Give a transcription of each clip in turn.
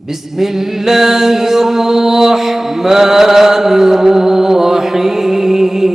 बिस्मिल्लाहिर्रहमानिर्रहीम।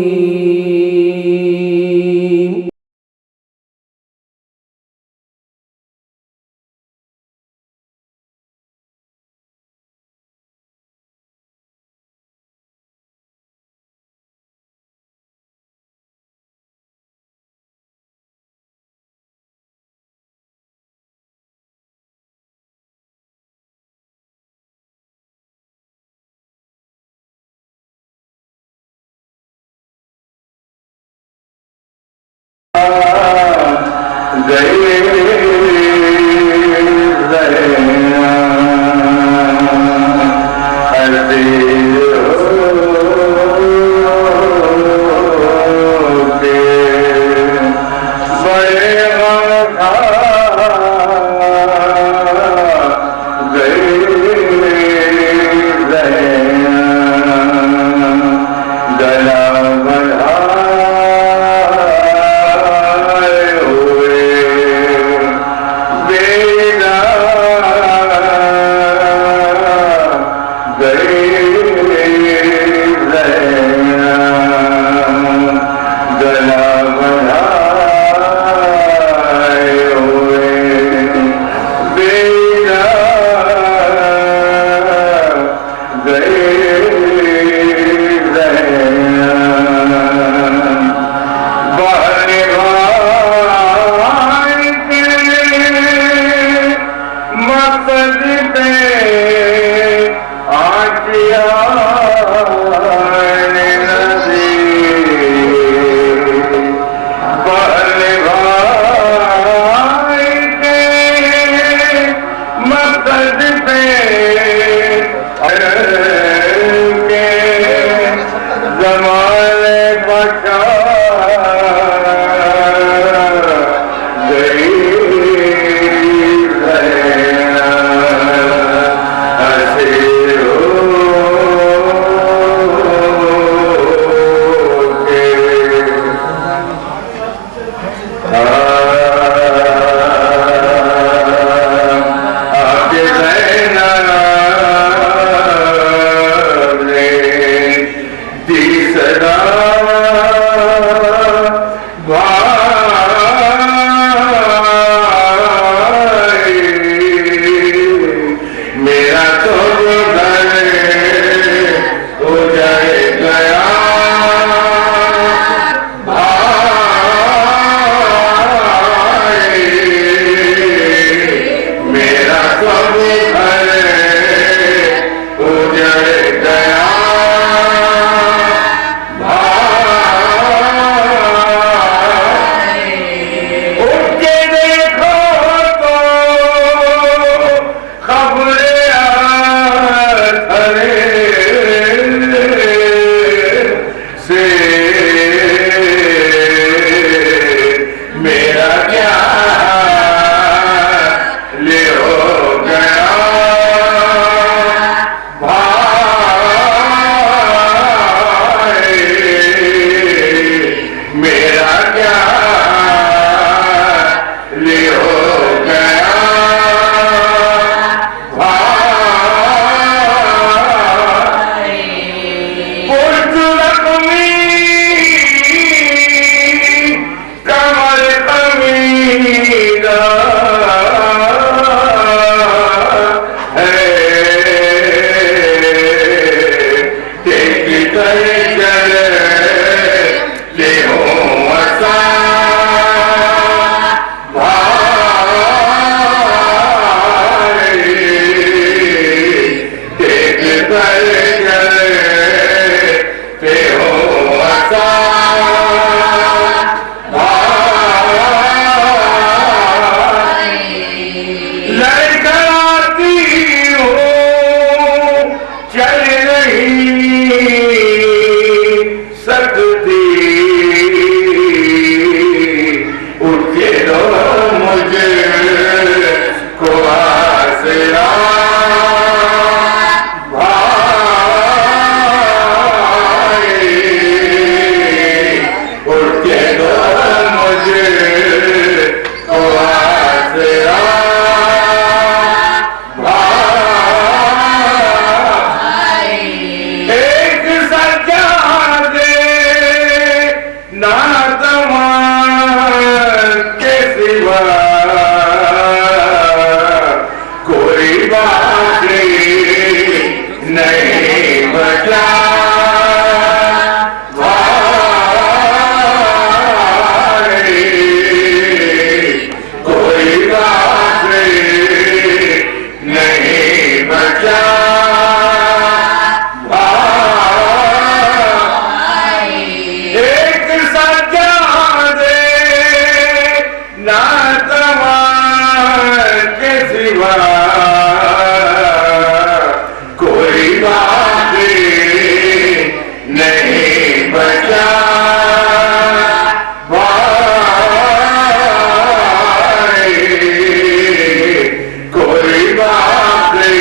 बाकी नहीं बचा भाई, कोई बाकी नहीं बचा भाई। एक सज्जादे ना के सिवा कोई बाकी नहीं बचा भाई, कोई बाकी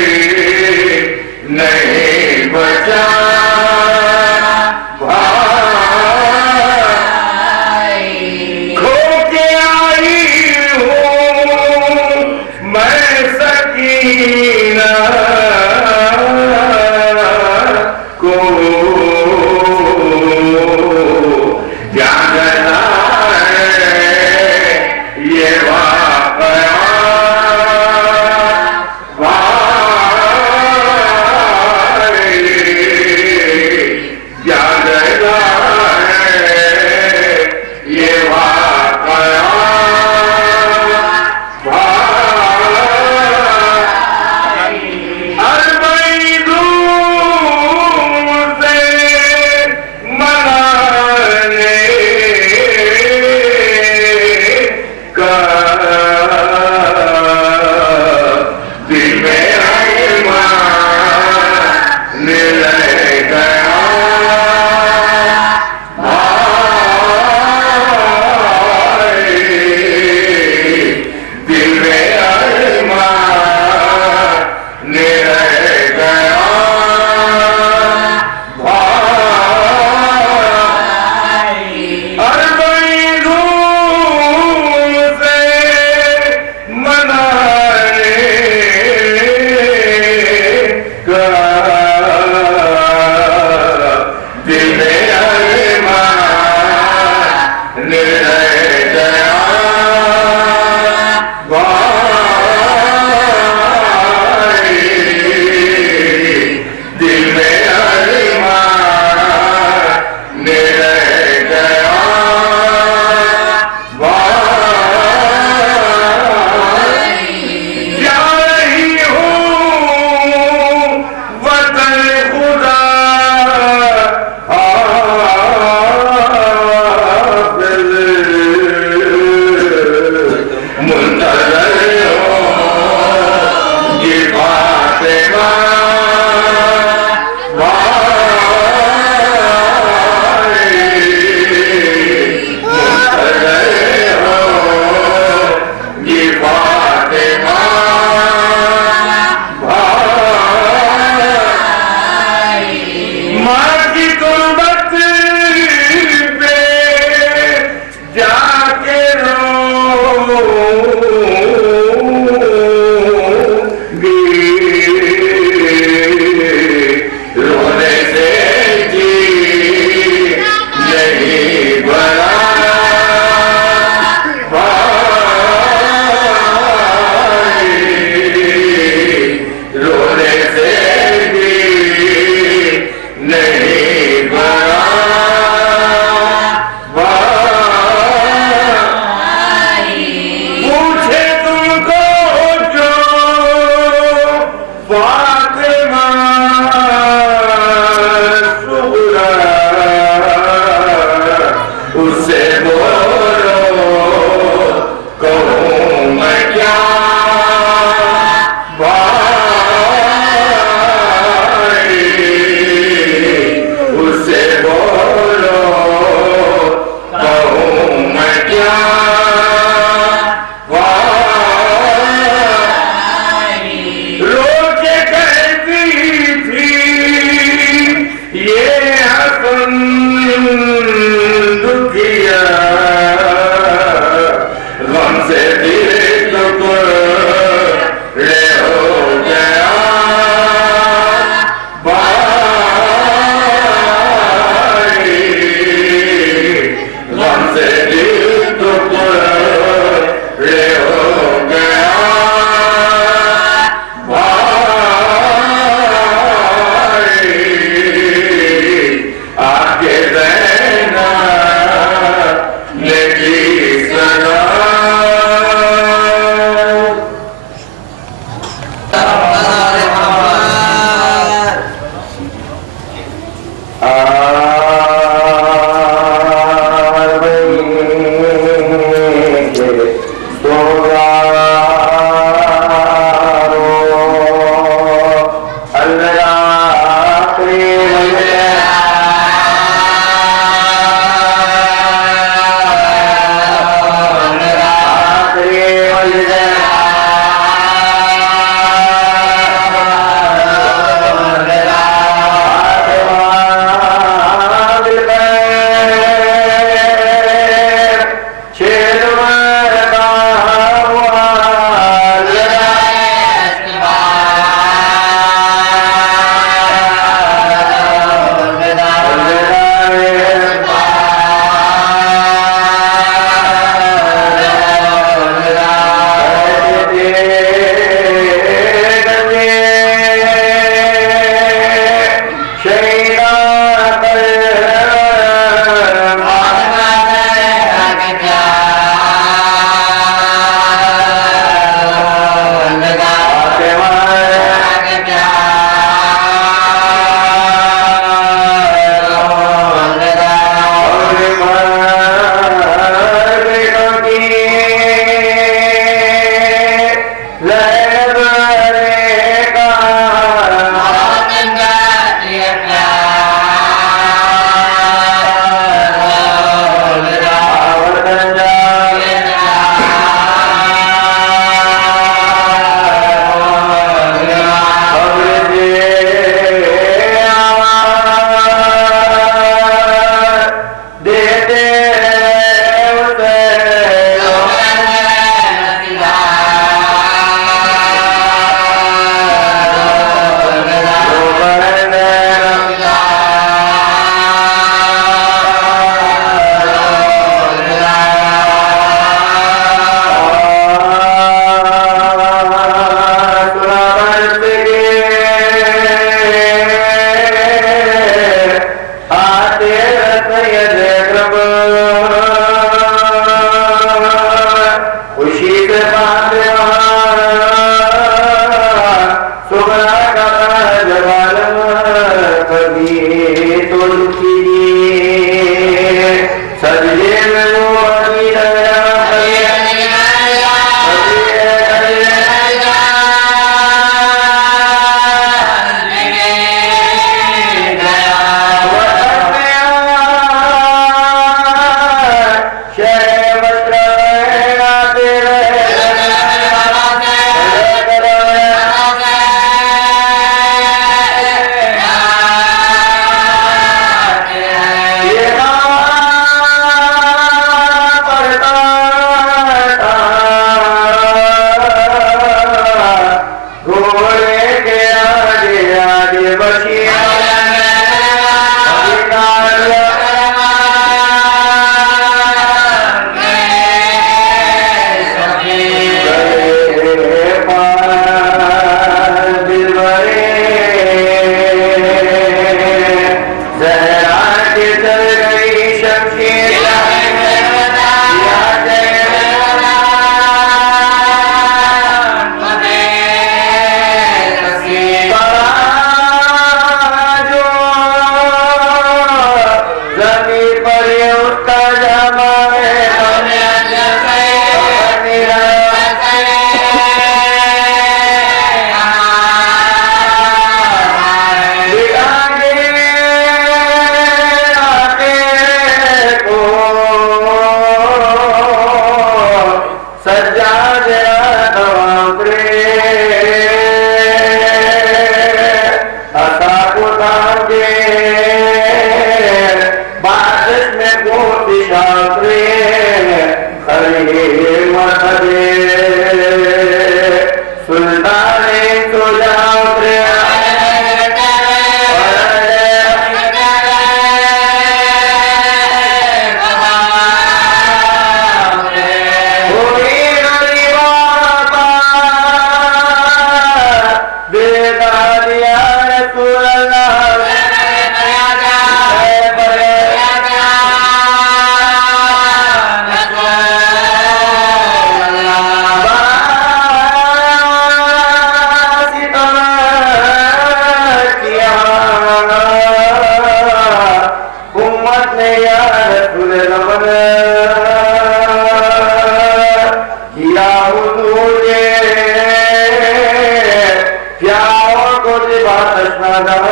कोटि बातस्नादम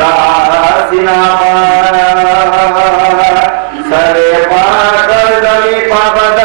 रासिना सरे पाकर दमी पापद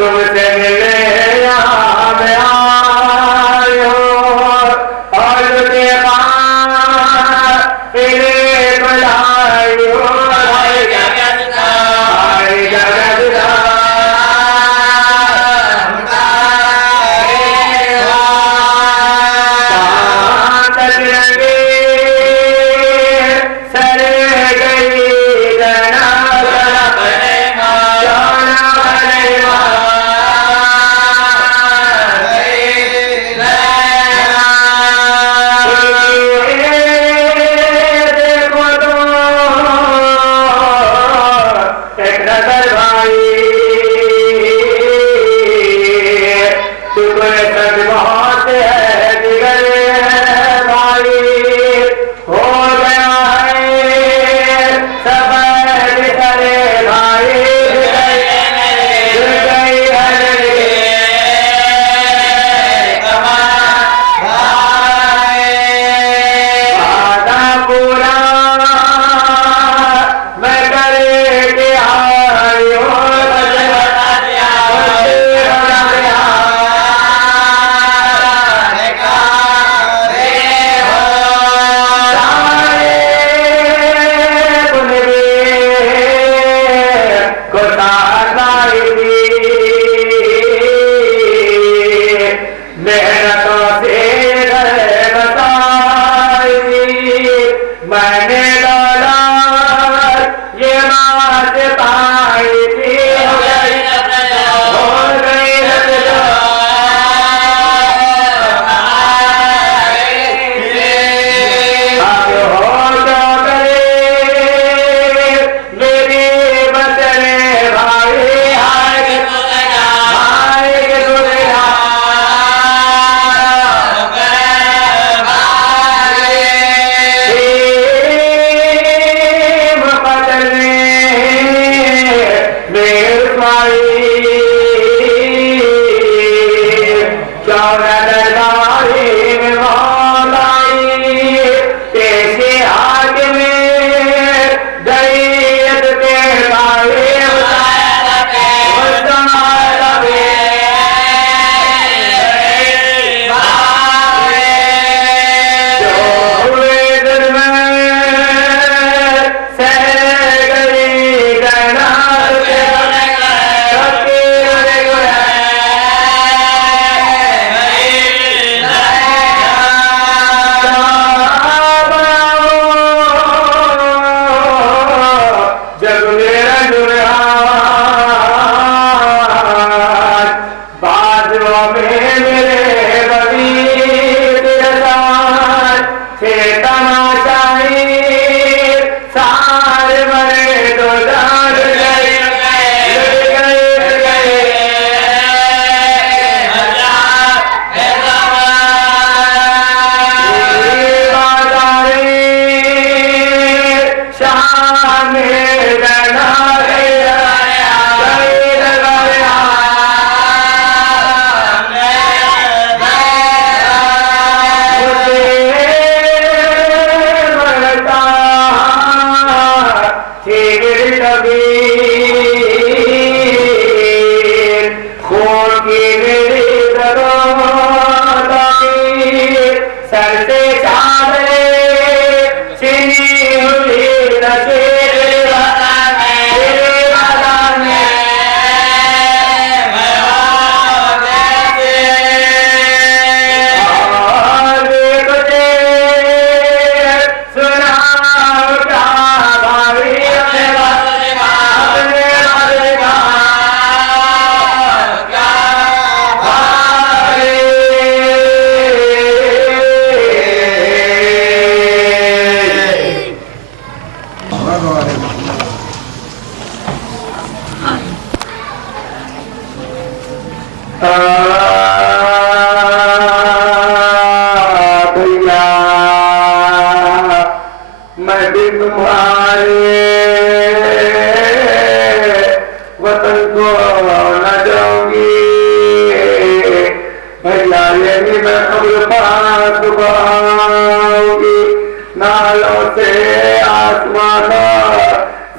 तुमसे मिले यहाँ मैं आयो और तुझे इन्हें बुलायो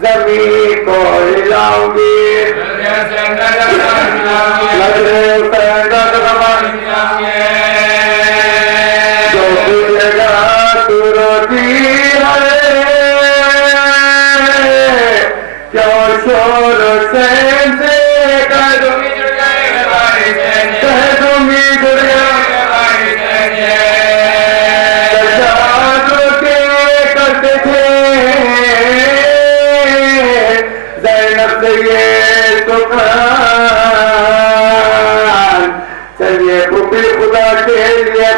जमीन को हिलाऊंगी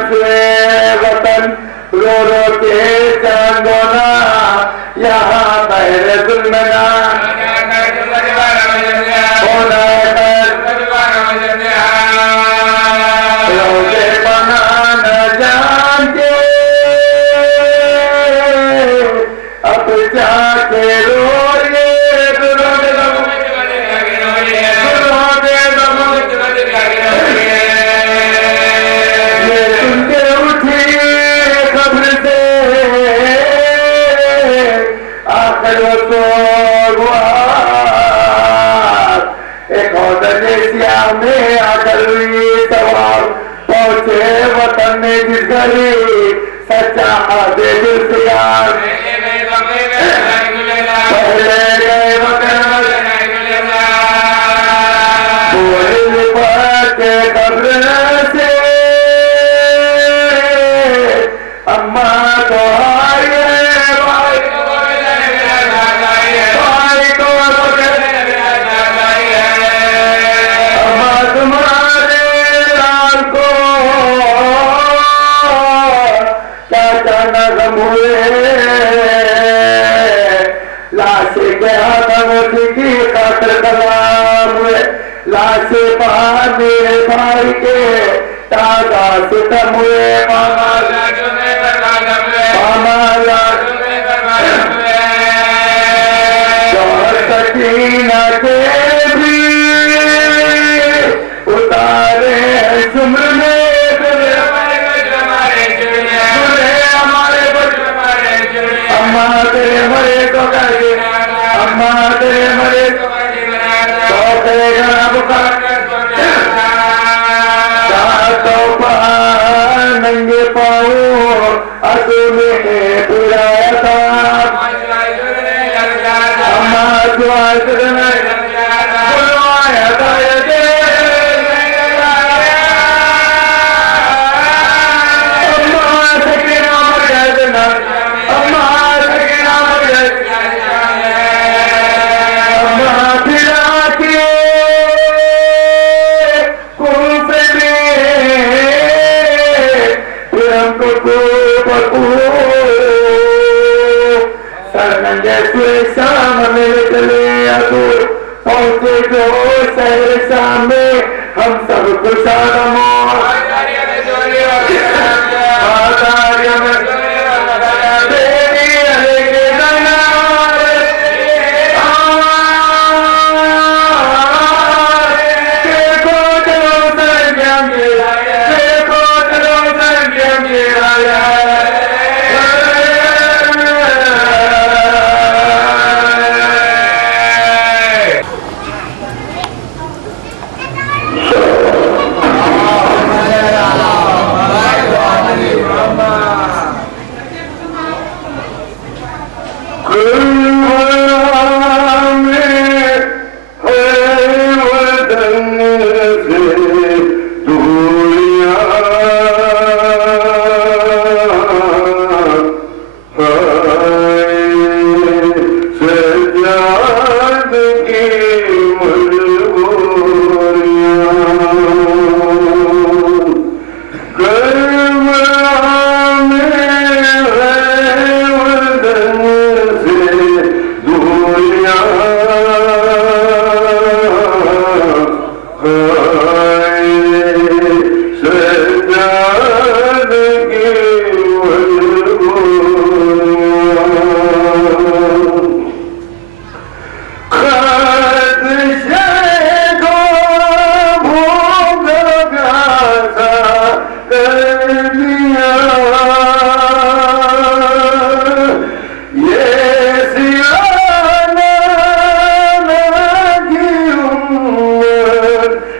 से वतन रो रो के चांदोना यहाँ पहले जुल्मना होना रोजे बना न जान के अब जाके रोए में आकर सवाल पहुंचे वतन में जिस घड़ी सच्चा आदे दिल से यार पहले गए वतन के कब्र से अम्मा तो लाशे बाहर मेरे भाई के ताजा सितम हुए मामा सकीना के भी उतारे जुम्र में अम्मा तेरे मरे को कहे अम्मा तेरे मरे नंगे पाओ असु में बुलाया था अम्मा बुलवाया था पहुंचे जो शहर सामने हम सब कुछ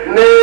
ने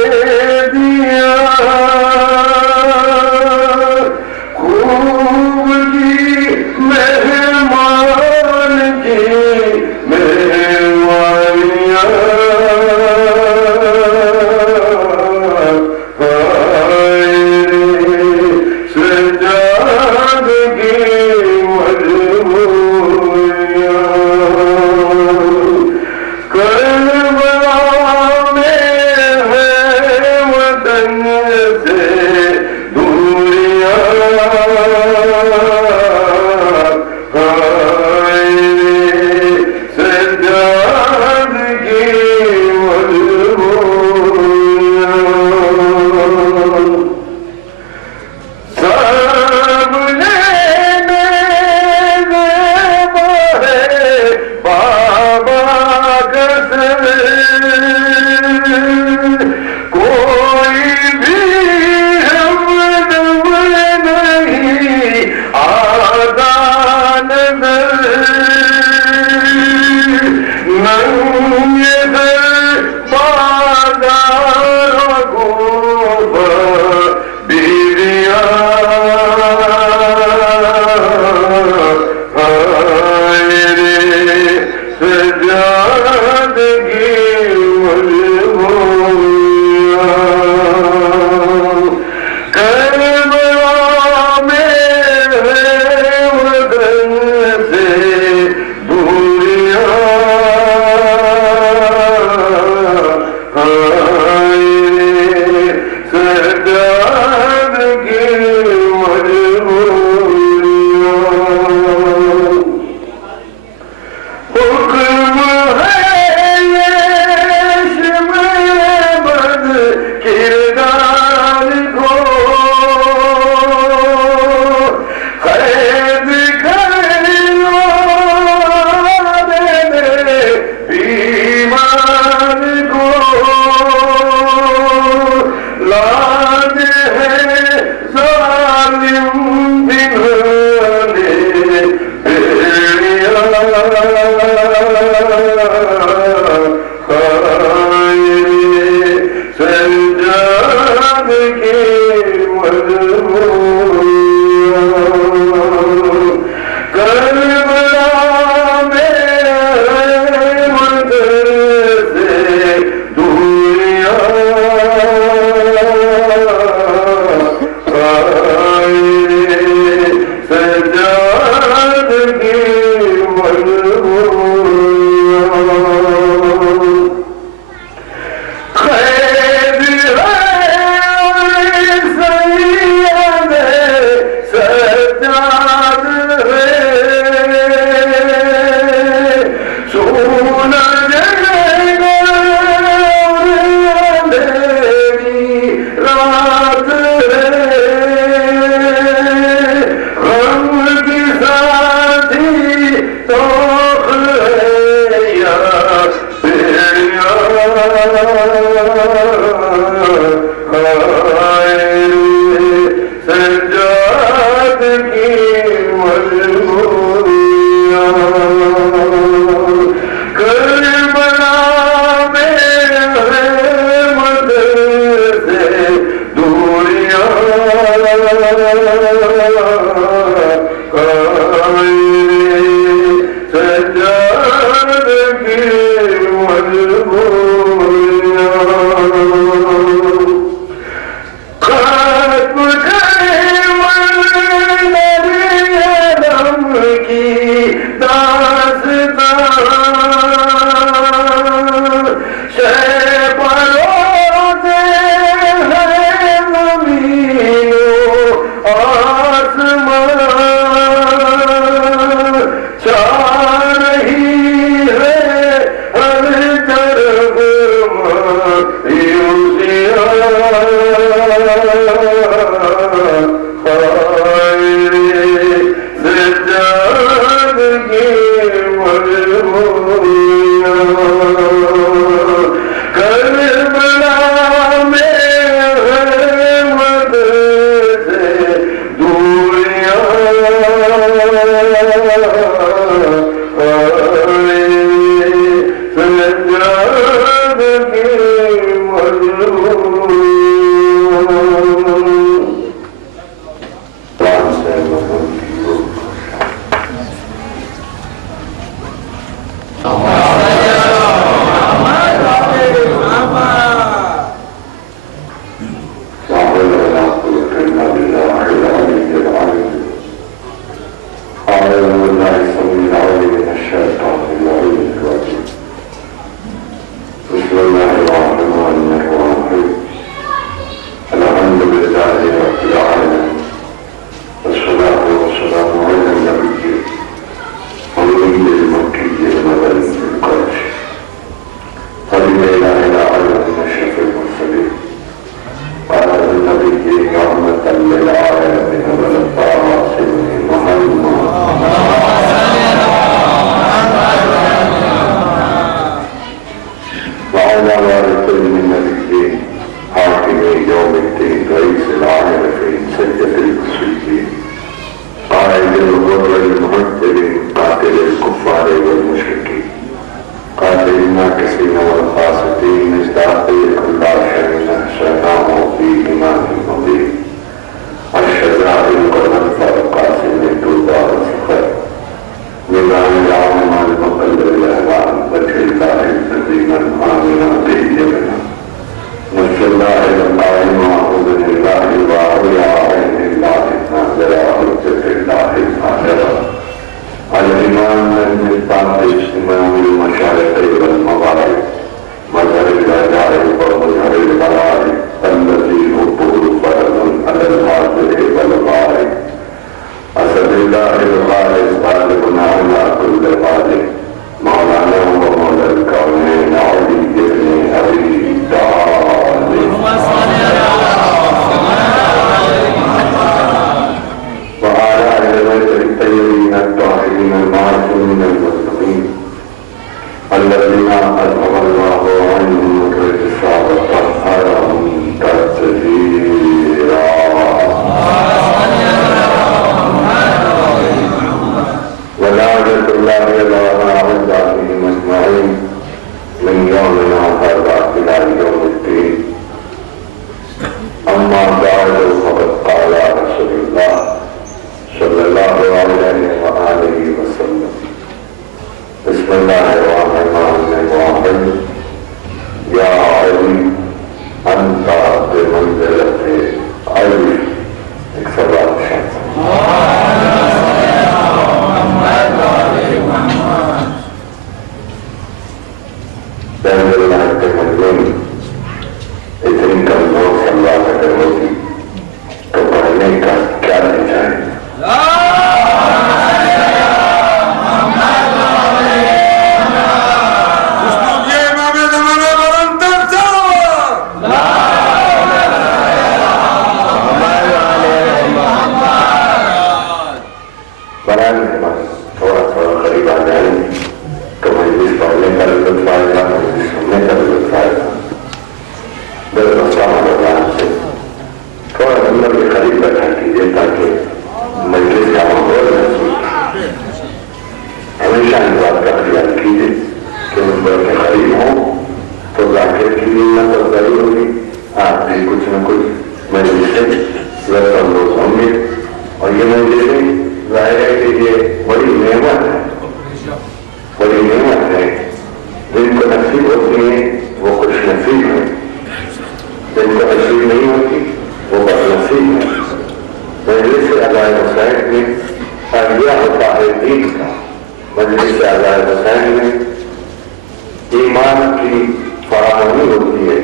सज्जाद की मजबूरियां करबला में रहमत से दूरियां सज्जाद की मजबूरियां खत्म करे मंजर आलम की दास्तां शह परोसे है ज़मीनो आसमां छा रही है हर तरफ मायूसियां सज्जाद की मजबूरियां करबला में रहमत से दूरियां सज्जाद की मजबूरियां नंबर के करीब बैठा कीजिए ताकि मजलिस का माहौल महसूस। हमेशा इस बात का ख्याल कीजिए कि नंबर के करीब हों तो जाकर की मिलना जरूरी होगी। आप भी कुछ न कुछ मजलिसें लोग होंगे और ये मजलिसें जाहिर है कि ये बड़ी नेमत है, बड़ी नेमत है। जिनको नसीब होती है वो खुश नसीब है, जिनको नसीब नहीं होती वो बदनसीब है। मजलिस अज़ाए हुसैन में अहलिया होता है दीन का। मजलिस अज़ाए हुसैन में ईमान की फराहमी होती है,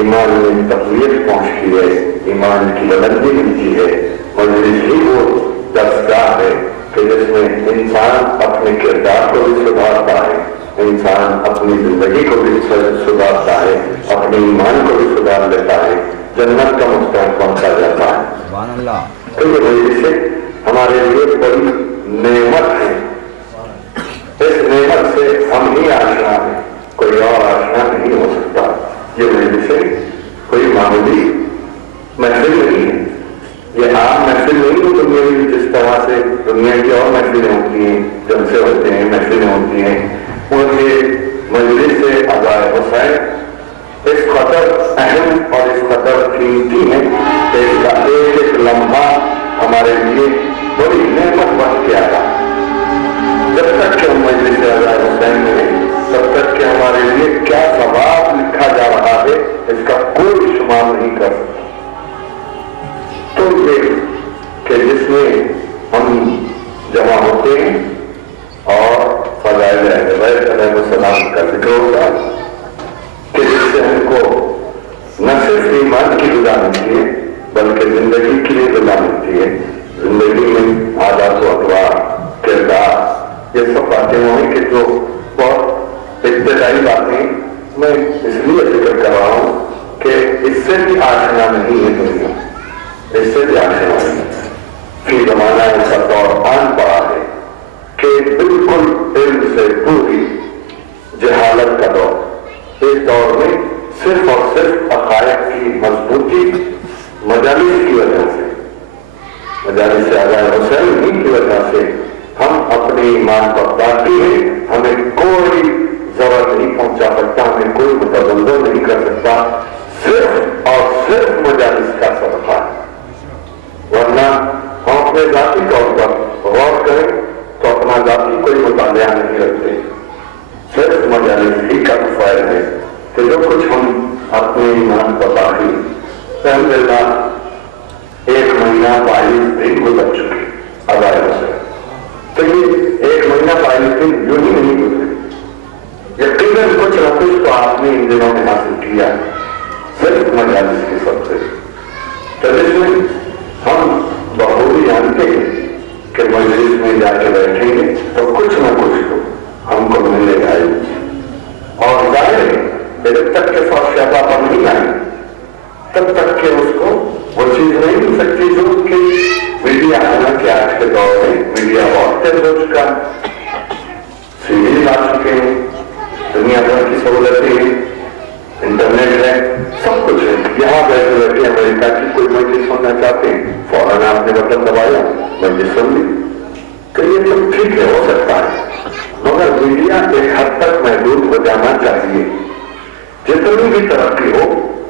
ईमान में तक़वियत पहुंचती है, ईमान की बुलंदी मिलती है। मजलिस ही वो दरसगाह है कि जिसमें इंसान अपने किरदार को भी सुधारता है, इंसान अपनी जिंदगी को भी सुधारता है, अपने ईमान को भी सुधार लेता है, जन्नत का मुस्तहक पहुंचा जाता है। तो ये मजलिसें हमारे लिए बड़ी नेमत है। इस नेमत से हम ही आशना है, कोई और आशना नहीं हो सकता। ये मजलिसें कोई मामूली महफिल नहीं है, ये आम महफिल नहीं है दुनिया में। जिस तरह से दुनिया की और महफिलें होती हैं, जलसे होते हैं, महफिलें होती हैं, उनके मजलिस से अज़ाए हुसैन इस कदर अहम और इस कदर कीमती है कि इसका एक एक लम्हा हमारे लिए बड़ी नेमत बन के आया। जब तक कि हम मजलिस से अज़ाए हुसैन में हैं, तब तक कि हमारे लिए क्या सवाब लिखा जा रहा है इसका कोई शुमार नहीं कर सकता। तो ये कि जिसमें हम जमा होते हैं और फज़ाइल अलैहिस्सलाम का जिक्र होगा कि जिससे हमको न सिर्फ ईमान की ग़िज़ा मिलती है बल्कि जिंदगी की भी ग़िज़ा मिलती है। जिंदगी में आदत व अखलाक, किरदार, ये सब बातें होंगी कि जो बहुत इब्तिदाई बातें मैं इसलिए जिक्र कर रहा हूँ कि इससे भी आशना नहीं है दुनिया, इससे भी आशना नहीं है। कि जमाना ऐसा दौर आन पड़ा है कि बिल्कुल इल्म से पूरी जहालत का दौर। इस दौर में सिर्फ और सिर्फ अकायद की मजबूती मजालिस की वजह से, मजालिस अज़ाए हुसैन की वजह से हम अपने ईमान पर बाकी हैं। हमें कोई जरूरत नहीं पहुंचा सकता, हमें कोई मुतवल्लो नहीं कर सकता, सिर्फ और सिर्फ मजालिस का सदका है। वरना हम अपने जाति तौर पर गौर करें तो अपना जाति कोई मुतालिया नहीं रखते। सिर्फ मजालिस ही का फायद है कि जो कुछ हम अपने ईमान पर बाकी अल्हम्दुलिल्लाह 1 महीना 22 दिन गुजर चुके अज़ाए हुसैन। तो ये 1 महीना 22 दिन यूं ही नहीं गुजरे, यकीनन कुछ न कुछ तो आपने इन दिनों में हासिल किया सिर्फ मजालिस के सबसे। तो इसमें हम बखूबी जानते हैं कि मजलिस में जाके बैठेंगे तो कुछ न कुछ तो हमको मिलेगा। और जाहिर है जब तक के फौशियाबा पर नहीं आए तब तक के उसको वो चीज नहीं मिल सकती जो कि मीडिया आना के आज के दौर में मीडिया बहुत तेज हो चुका, सीरीज आ चुके हैं, दुनिया भर की सहूलतें हैं, इंटरनेट है, सब कुछ है। यहाँ बैठे बैठे अमेरिका की कोई मजलिस सुनना चाहते हैं, फौरन आपने बटन दबाया, मजलिस सुन ली। तो ये तो ठीक है, हो सकता है, मगर मीडिया एक हद तक महदूद हो जाना चाहिए। जितनी भी तरक्की हो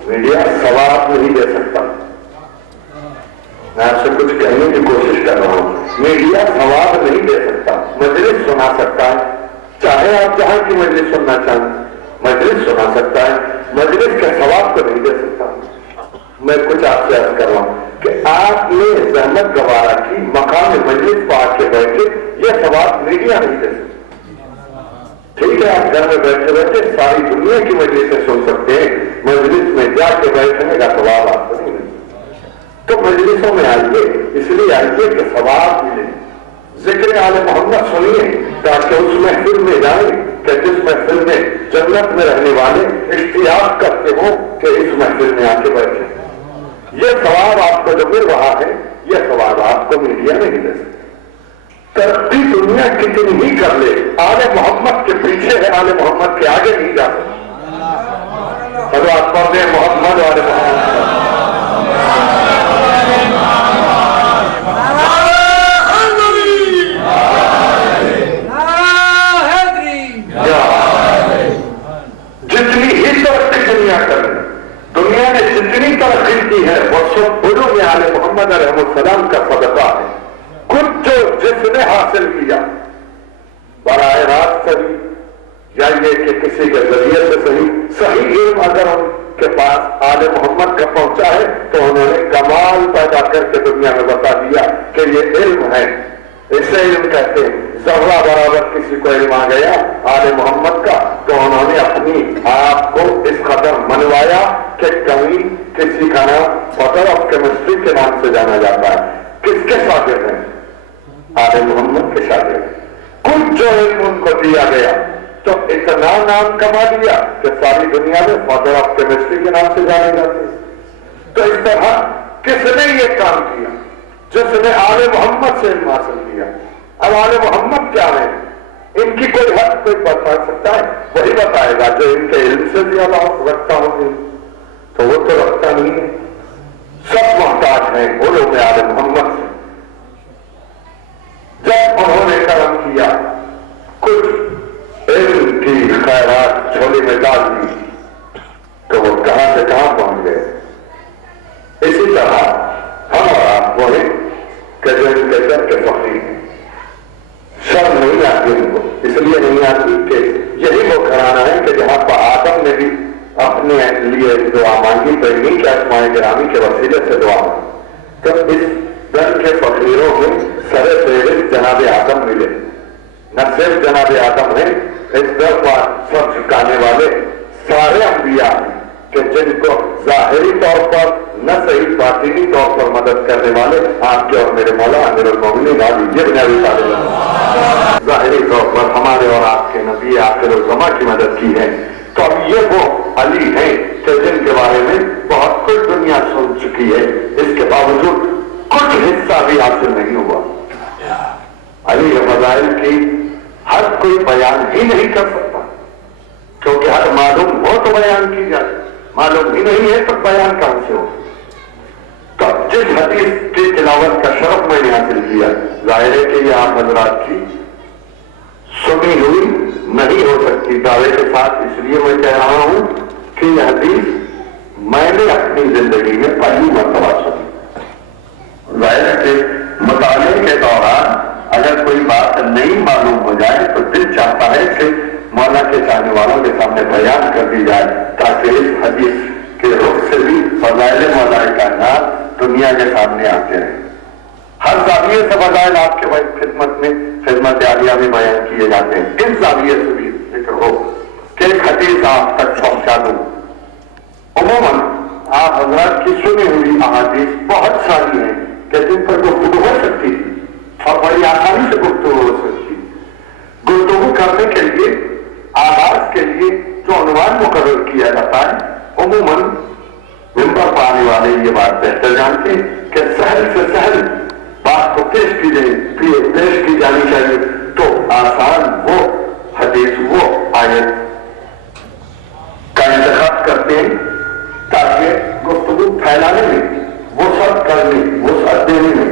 मीडिया सवाब नहीं दे सकता। मैं आपसे कुछ कहने की कोशिश कर रहा हूं, मीडिया सवाब नहीं दे सकता। मजलिस सुना सकता है, चाहे आप जहां की मजलिस सुनना चाहें, मजलिस सुना सकता है, मजलिस के सवाब को नहीं दे सकता। मैं कुछ आपसे अर्ज कर रहा हूं कि आपने जहमत गवारा की मकाम मजलिस पर आके बैठे, यह सवाब मीडिया नहीं दे सकता। ठीक है, आप घर में बैठे बैठे सारी दुनिया की मजलिसें सुन सकते हैं, मजलिस में जाके बैठने का सवाब आपको नहीं मिलता। तो मजलिसों में आइए, इसलिए आइए कि सवाब मिले। जिक्र आले मोहम्मद सुनिए ताकि उस महफिल में जाए कि जिस महफिल में जन्नत में रहने वाले इश्तियाक करते हो कि इस महफिल में आके बैठे। ये सवाब आपको जो मिल रहा है, यह सवाब आपको मीडिया नहीं दे सकता। तरक्की दुनिया कितनी ही कर ले, आले मोहम्मद के पीछे है, आले मोहम्मद के आगे नहीं जा सकता। मोहम्मद वाले मोहम्मद जितनी तरक्की की है वो सब उलूम आले मोहम्मद अलैहिस्सलाम का सदका है। कुछ जो जिसने हासिल किया बराह रास्त से भी या ये कि किसी के जरिए से सही इल्म अगर उनके पास आले मोहम्मद का पहुंचा है तो उन्होंने कमाल पैदा करके दुनिया में बता दिया कि ये इल्म है। इसे इल्म कहते हैं। जर्रा बराबर किसी को इल्म आ गया आले मोहम्मद का तो उन्होंने अपनी आप को इस कदर मनवाया कि कहीं किसी का नाम फादर ऑफ केमिस्ट्री के नाम से जाना जाता है। किसके शागिर्द हैं? आले मोहम्मद के शागिर्द। कुछ जो इल्म उनको दिया गया तो इतना नाम कमा दिया कि सारी दुनिया में फादर ऑफ केमिस्ट्री के नाम से जाने जाते। तो इस तरह किसने ये काम किया? जिसने आले मोहम्मद से इल्म हासिल किया। अब आले मोहम्मद क्या है? इनकी कोई हद कोई बता सकता है? वही बताएगा जो इनके इल्म से ज्यादा रखता होगी। तो वो तो रखता नहीं है। सब मोहताज हैं उलूम आले मोहम्मद से। जब उन्होंने कर्म किया कुछ इल्म की खैरात झोली में डाल दी तो वो कहां से कहां पहुंच गए। इसी तरह हम और आप वो है कि जो इनके दर के फकीर हैं। शर्म नहीं आती उनको, इसलिए नहीं आती कि यही वो घराना है कि जहां पर आदम ने भी अपने लिए दुआ मांगी तो इन्हीं के अस्माए गिरामी के वसीले से दुआ मांगी। तो इस दर के फकीरों में सरे फेरिस्त जनाब आदम मिले। न सिर्फ जनाब आदम है, इस दर पर सर झुकाने वाले सारे अंबिया हैं कि जिनको जाहिरी तौर पर न सही बातिनी तौर पर मदद करने वाले आपके और मेरे मौला अमीरुल मोमिनीन अली इब्न अबी तालिब जाहिरी तौर पर हमारे और आपके नबी आखिरुल ज़मा की मदद की है। तो अब ये वो अली हैं कि जिनके बारे में बहुत कुछ दुनिया सुन चुकी है, इसके बावजूद कुछ हिस्सा भी हासिल नहीं हुआ। अली के फज़ाइल की हर कोई बयान ही नहीं कर सकता क्योंकि हर मालूम हो तो बयान की जाए, मालूम ही नहीं है तो बयान कहां से हो। तो जिस हदीस की तिलावत का शरफ मैंने हासिल किया, जाहिर है कि यह आप हजरात की सुनी हुई नहीं हो सकती दावे के साथ, इसलिए मैं कह रहा हूं कि यह हदीस मैंने अपनी जिंदगी में पहली मरतबा सुनी। जाहिर है कि मुताले के दौरान अगर कोई बात नहीं मालूम हो जाए तो दिल चाहता है कि मौला के चाहने वालों के सामने बयान कर दी जाए ताकि इस हदीस के रुख से भी फज़ाइल मौला कायनात दुनिया के सामने आते रहे। हर जाविये से फज़ाइल आपके भाई खिदमत में खिदमत आलिया में बयान किए जाते हैं। इस जाविये से भी जिक्र हो कि एक हदीस आप तक पहुंचा दूं। उमूमन आप हजरात की सुनी हुई अहादीस बहुत सारी हैं कि जिन पर गुफ्तगू हो सकती थी और बड़ी आसानी से गुफ्तगू हो सकती। गुफ्तगू करने के लिए आवाज के लिए जो अनुमान मुकर्रर किया जाता है, उमूमन मिंबर पर आने वाले ये बात बेहतर जानते हैं कि सहल से सहल बात को पेश की जानी चाहिए। तो आसान वो हदीस वो आयत का इंतखाब करते हैं ताकि गुफ्तगू फैलाने में, वसअत करने, वसअत देने में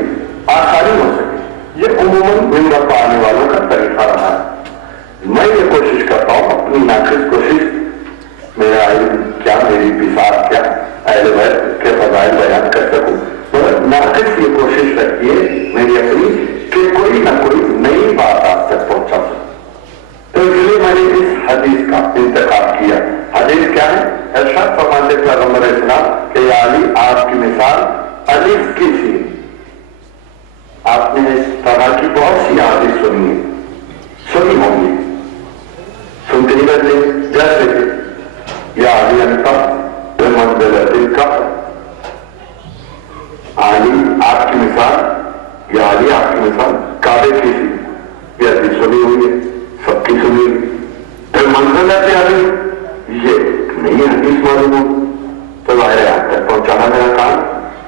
आसानी हो सके। ये उमूमन मिंबर पर आने वालों का तरीका रहा है। मैं ये कोशिश करता हूं, अपनी नाकिस कोशिश, मेरा इल्म क्या, मेरी बिसात क्या, अहले बैत के फज़ाइल बयान कर सकूं, मगर नाकिस ये कोशिश रहती है मेरी अपनी कि कोई ना कोई नई बात आप तक पहुंचा सकूं। तो इसलिए मैंने इस हदीस का इंतखाब किया। हदीस क्या है? इरशाद फरमाते पैगंबर इस्लाम कि या अली आपकी मिसाल अलीफ की थी। आपने इस तरह की बहुत सी हदीस सुनी होंगी, सुनते ही रहते जैसे कि या अली अंता मंजिल का अली आपकी मिसाल, या अली आपकी मिसाल काबे की थी। ये हदीस सुनी हुई है, सबकी सुनी। फिर मंजिल है अली, ये नहीं हदीस मालूम हो तो जाहिर है आप तक पहुंचाना मेरा काम,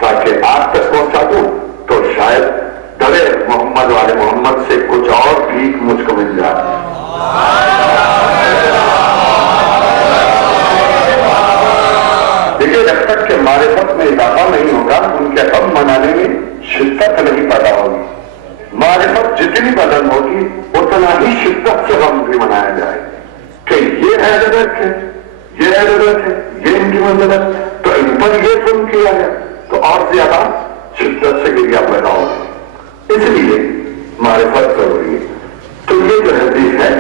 ताकि आप तक पहुंचा दूं तो शायद डरे मोहम्मद वाले मोहम्मद से कुछ और भी मुझको मिल जाए। देखिए, जब तक के मारिफत में इजाफा नहीं होगा उनके गम मनाने में शिद्दत नहीं पैदा होगी। मारिफत जितनी बदल होगी उतना ही शिद्दत से गम भी मनाया जाए कि ये है जगत है, ये जरूरत है, ये इनकी मंजिलत, तो इन पर ये जुल्म किया गया तो और ज्यादा शिद्दत से गिरिया पैदा होगा। इसलिए मारिफत जरूरी है। तो ये जो हदीस है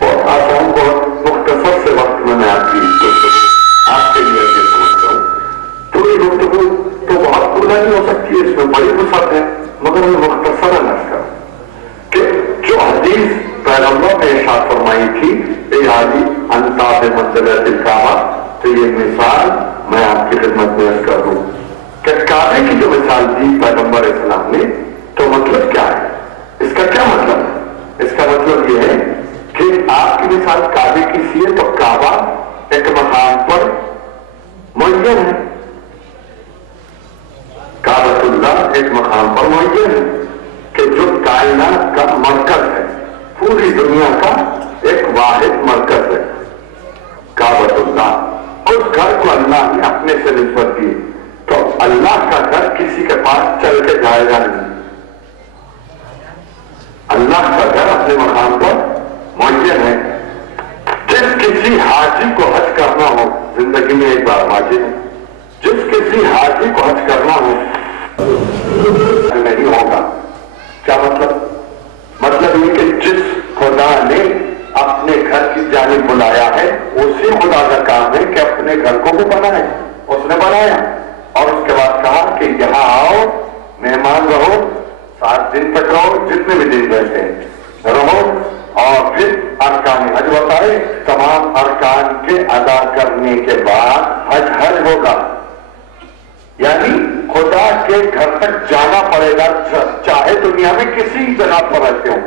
बहुत आसान, बहुत मुख्तसर से वक्त में मैं आपके लिए समझता हूँ। तो ये गुफ्तगू तो बहुत पूरा नहीं हो सकती है, इसमें बड़ी वसअत है, मगर मैं मुख्तसर अंदाज करूं कि जो हदीस पैगंबर ने इरशाद फरमाई थी हाजी अंताब मंजिलतिल काबा, तो ये मिसाल मैं आपकी खिदमत में कर दूं कि काबे की जो मिसाल दी पैगंबर इस्लाम ने, तो मतलब क्या है, इसका क्या मतलब है? इसका मतलब ये है कि आपकी मिसाल काबे की सी है, तो काबा एक मकाम पर मुय्यन है, काबतुल्लाह एक मकाम पर मुय्यन है कि जो कायनात का मरकज है, पूरी दुनिया का एक वाहिद मरकज है काबतुल्लाह। उस घर को अल्लाह ने अपने से निस्बत दी, तो अल्लाह का घर किसी के पास चल के जाएगा नहीं। अल्लाह का घर अपने मकाम पर मुय्यन है। जिस किसी हाजी को हज करना हो, जिंदगी में एक बार वाजिब है, जिस किसी हाजी को हज करना हो नहीं होगा। क्या मतलब? मतलब ये कि जिस खुदा ने अपने घर की जानिब बुलाया है, उसी खुदा का काम है कि अपने घर को भी बनाए। उसने बनाया और उसके बाद कहा कि यहां आओ, मेहमान रहो, 7 दिन तक रहो, जितने भी दिन रहते हैं रहो, और फिर अरकान हज बताए। तमाम अरकान के अदा करने के बाद हज होगा, यानी खुदा के घर तक जाना पड़ेगा, चाहे दुनिया में किसी जगह पर रहते हो,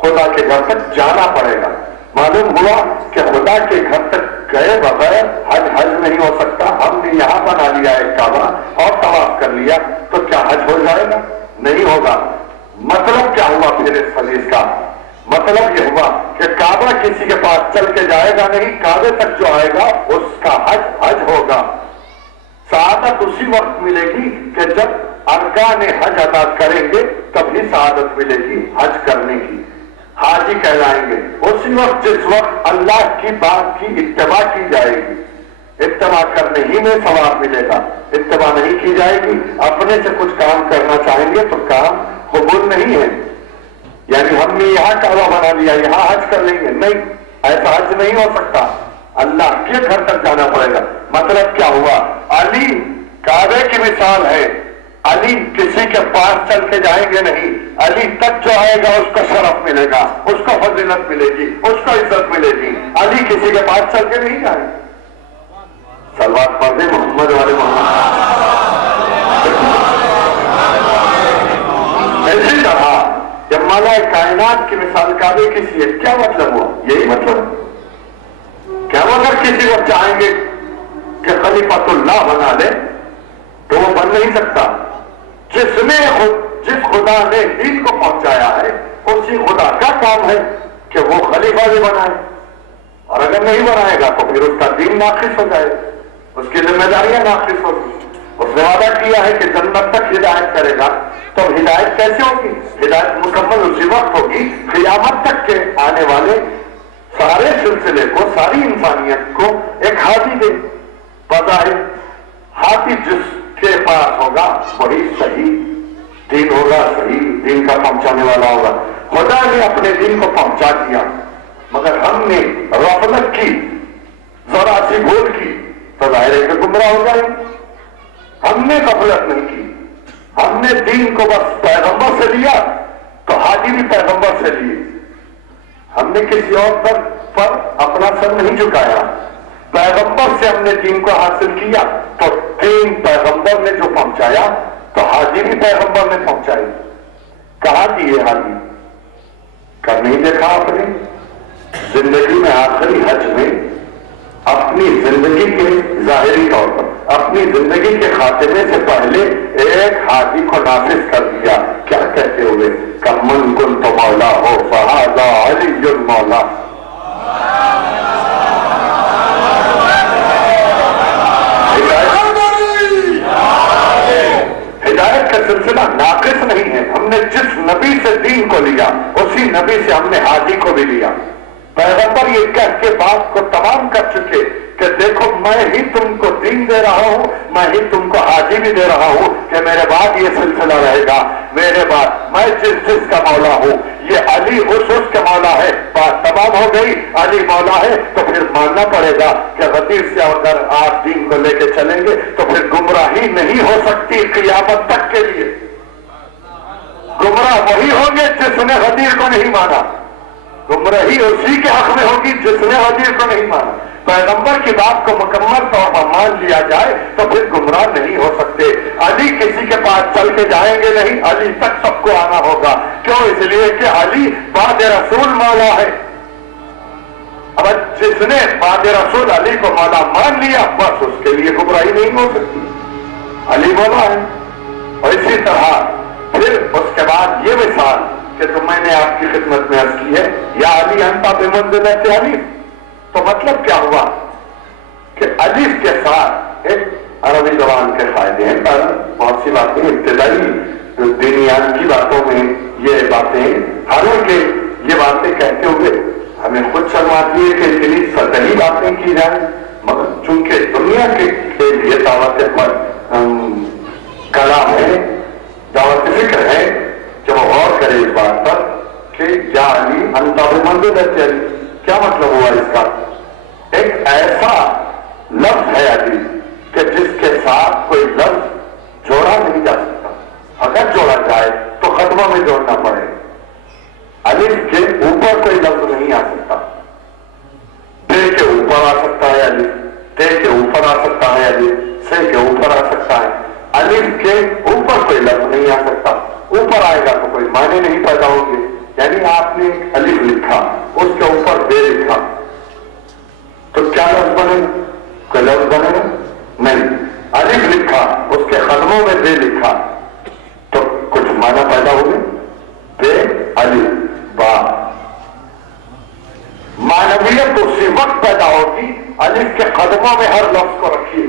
खुदा के घर तक जाना पड़ेगा। मालूम हुआ कि खुदा के घर तक गए बगैर हज नहीं हो सकता। हमने यहां बना लिया एक काबा और तवाफ कर लिया, तो क्या हज हो जाएगा? नहीं होगा। मतलब क्या हुआ फिर इस हदीस का? मतलब यह हुआ कि काबा किसी के पास चल के जाएगा नहीं, काबे तक जो आएगा उसका हज होगा। सआदत उसी वक्त मिलेगी कि जब अरकान हज अदा करेंगे, तभी सआदत मिलेगी हज करने की, हाजी कहलाएंगे। उसी वक्त जिस वक्त अल्लाह की बात की इत्तबा की जाएगी, इत्तबा करने ही में सवाब मिलेगा। इत्तबा नहीं की जाएगी, अपने से कुछ काम करना चाहेंगे तो काम कबूल नहीं है। यानी हमने यहां काबा बना लिया, यहां हज कर लेंगे, नहीं, ऐसा हज नहीं हो सकता। अल्लाह के घर तक जाना पड़ेगा। मतलब क्या हुआ? अली काबे की मिसाल है। अली किसी के पास चल के जाएंगे नहीं, अली तक जो आएगा उसको शरफ मिलेगा, उसको फजीलत मिलेगी, उसको इज्जत मिलेगी। अली किसी के पास चल के नहीं जाएंगे। सलवात पढ़े मोहम्मद वाले मोहम्मद। इसी तरह जब माला कायनात की मिसाल काबे की सी है, क्या मतलब हुआ? यही मतलब क्या? अगर किसी को चाहेंगे कि खलीफतुल्लाह बना ले तो वो बन नहीं सकता। जिस खुदा ने दीन को पहुंचाया है, उसी खुदा का काम है कि वो खलीफा भी बनाए, और अगर नहीं बनाएगा तो फिर उसका दीन नाकिस हो जाए, उसकी जिम्मेदारियां नाकिस होगी। उसने वादा किया है कि जन्नत तक हिदायत करेगा, तो हिदायत कैसे होगी? हिदायत मुकम्मल उसी वक्त होगी क़यामत तक के आने वाले सारे सिलसिले को, सारी इंसानियत को एक हाथी दे। बज़ाहिर हाथी जिसके पास होगा वही सही दीन होगा, सही दीन का पहुंचाने वाला होगा। खुदा ने अपने दीन को पहुंचा दिया, मगर हमने गफलत की, जरा सी भूल की, तो जाहिर है कि गुमराह हो जाए। हमने गफलत नहीं की, हमने दीन को बस पैगंबर से लिया, तो हाजी भी पैगंबर से लिए। हमने किसी और पर अपना सर नहीं झुकाया, पैगंबर से हमने दीन को हासिल किया, तो दीन पैगंबर ने जो पहुंचाया तो हाजी भी पैगंबर ने पहुंचाई। कहा दिए हाजी? कर नहीं देखा आपने? जिंदगी में आखिरी हज में अपनी जिंदगी के जाहिरी तौर पर, अपनी जिंदगी के खातिमे से पहले एक हाजी को नाफिज कर दिया। क्या कहते हुए? कमन कुल तो मौला हो फहाजा अली मौला। हिदायत का सिलसिला नाकिस नहीं है। हमने जिस नबी से दीन को लिया, उसी नबी से हमने हाजी को भी लिया। पैगंबर ये कह के बात को तमाम कर चुके कि देखो मैं ही तुमको दीन दे रहा हूं, मैं ही तुमको हाजी भी दे रहा हूं कि मेरे बाद ये सिलसिला रहेगा, मेरे बाद मैं जिसका मौला हूं, ये अली उसका मौला है, बात तमाम हो गई। अली मौला है तो फिर मानना पड़ेगा कि गदीर से अगर आप दीन को लेके चलेंगे तो फिर गुमराही नहीं हो सकती क़ियामत तक के लिए। गुमराह वही होंगे जिसने गदीर को नहीं माना, गुमराही उसी के हक में होगी जिसने गदीर को नहीं माना। पैगंबर की बात को मुकम्मल तौर पर मान लिया जाए तो फिर गुमराह नहीं हो सकते। अली किसी के पास चल के जाएंगे नहीं, अली तक सबको आना होगा। क्यों? इसलिए कि अली बाद रसूल मौला है। अब जिसने बाद रसूल अली को मौला मान लिया बस उसके लिए गुमराही नहीं हो सकती, अली मौला है। और इसी तरह फिर उसके बाद ये मिसाल कि तो मैंने आपकी खिदमत में अर्ज की है, या अली अंता बेमंज़िलत अलीफ, तो मतलब क्या हुआ कि अलीफ के साथ एक अरबी जबान के फायदे हैं, पर बहुत सी बातें इब्तिदाई दीनियात की बातों में ये बातें, हालांकि ये बातें कहते हुए हमें खुद शर्म आती है कि इतनी सतही बातें की जाए, मगर चूंकि दुनिया के लिए दावत पर कलाम है, दावत फिक्र है कि वो गौर करे इस बात पर कि या अली अंता बेमंज़िलत अलीफ, क्या मतलब हुआ इसका? एक ऐसा लफ्ज है अली कि जिसके साथ कोई लफ्ज जोड़ा नहीं जा सकता, अगर जोड़ा जाए तो खत्मों में जोड़ना पड़ेगा। अलिफ के ऊपर कोई लफ्ज नहीं आ सकता, बे के ऊपर आ सकता है अलिफ, ते के ऊपर आ सकता है अलिफ, से के ऊपर आ सकता है। अलिफ के ऊपर कोई लफ्ज नहीं आ सकता, ऊपर आएगा तो कोई माने नहीं पैदा होंगे। यानी आपने अलिफ लिखा, उसके ऊपर बे लिखा, तो क्या लफ्ज बनेगा? कोई लफ्ज बनेगा नहीं। अलिफ लिखा, उसके कदमों में बे लिखा, तो कुछ माना पैदा होंगे। बे अलिफ बा, मानवीयत उसी वक्त पैदा होगी अलिफ के कदमों में हर लफ्ज को रखिए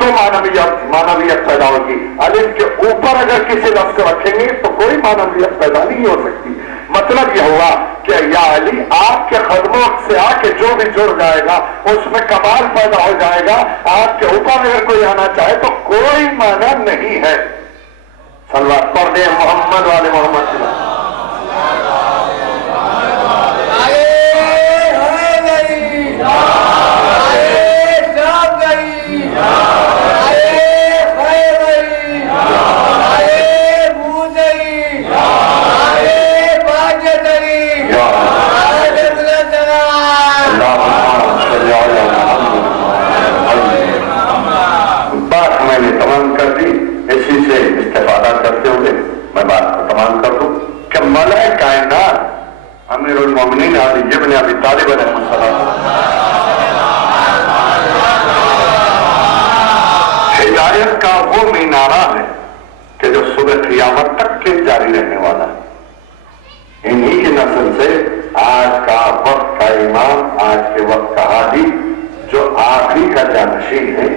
तो मानवीयत पैदा होगी। अलिफ के ऊपर अगर किसी लफ्ज को रखेंगे तो कोई मानवीयत पैदा नहीं हो सकती। मतलब यह हुआ कि या अली आपके कदमों से आके जो भी जुड़ जाएगा उसमें कमाल पैदा हो जाएगा। आपके ऊपर अगर कोई आना चाहे तो कोई माना नहीं है। सल्लल्लाहु पढ़ दे मोहम्मद वाले मोहम्मद। इस्तेफादा करते हुए मैं बात को तमाम कर दूं कि मौला कायनात अमीरुल मोमिनीन अली इब्न अबी तालिब अलैहिस्सलाम हिदायत का वो मीनारा है कि जो सुबह क़ियामत तक के जारी रहने वाला है। इन्हीं की नस्ल से आज का वक्त का इमाम, आज के वक्त का हादी, जो आखिरी का जानशीन है,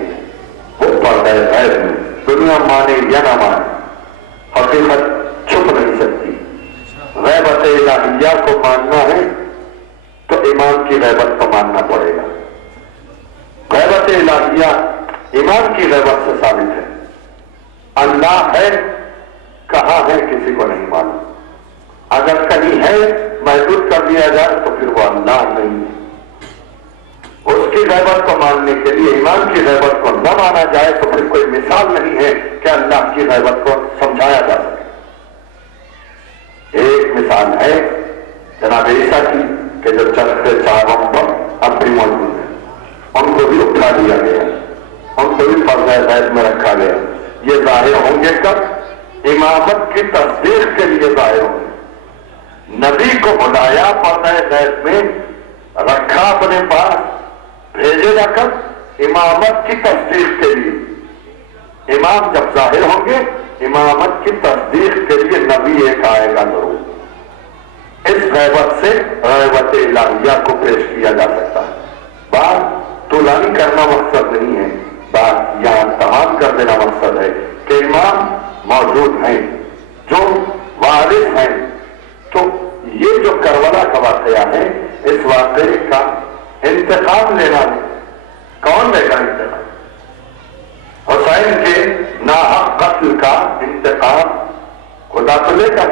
वो पर्दा गैब में दुनिया माने या ना माने हकीकत छुप नहीं सकती। गैबत इलाहिया को मानना है तो इमाम की गैबत को मानना पड़ेगा। गैबत इलाहिया इमाम की गैबत से साबित है। अल्लाह है, कहां है किसी को नहीं मालूम। अगर कहीं है महदूद कर दिया जाए तो फिर वो अल्लाह नहीं है। उसकी गैबत को मानने के लिए इमाम की गैबत को न माना जाए तो फिर कोई मिसाल नहीं है कि अल्लाह की गैबत को समझाया जा सके। एक मिसाल है जनाब ईसा की कि जो चलते चारों पर अब भी मौजूद है, उनको भी उठा दिया गया, उनको भी पर्दा गैब में रखा गया। ये जाहिर होंगे कब? इमामत की तस्दीक के लिए जाहिर होंगे। नबी को बुलाया, पर्दा गैब में रखा अपने पास, भेजे जाकर इमामत की तस्दीक के लिए। इमाम जब जाहिर होंगे, इमामत की तस्दीक के लिए नबी एक आएगा जरूर। इस गैबत से गैबत इलाहिया को पेश किया जा सकता है। बात तुलानी करना मकसद नहीं है, बात यहां तमाम कर देना मकसद है कि इमाम मौजूद हैं जो वारिस हैं। तो ये जो करबला का वाकया है, इस वाकये का इंतकाम लेना है। कौन देगा इंतकाम? हुसैन के नाहक कत्ल का इंतकाम खुदा तो लेगा,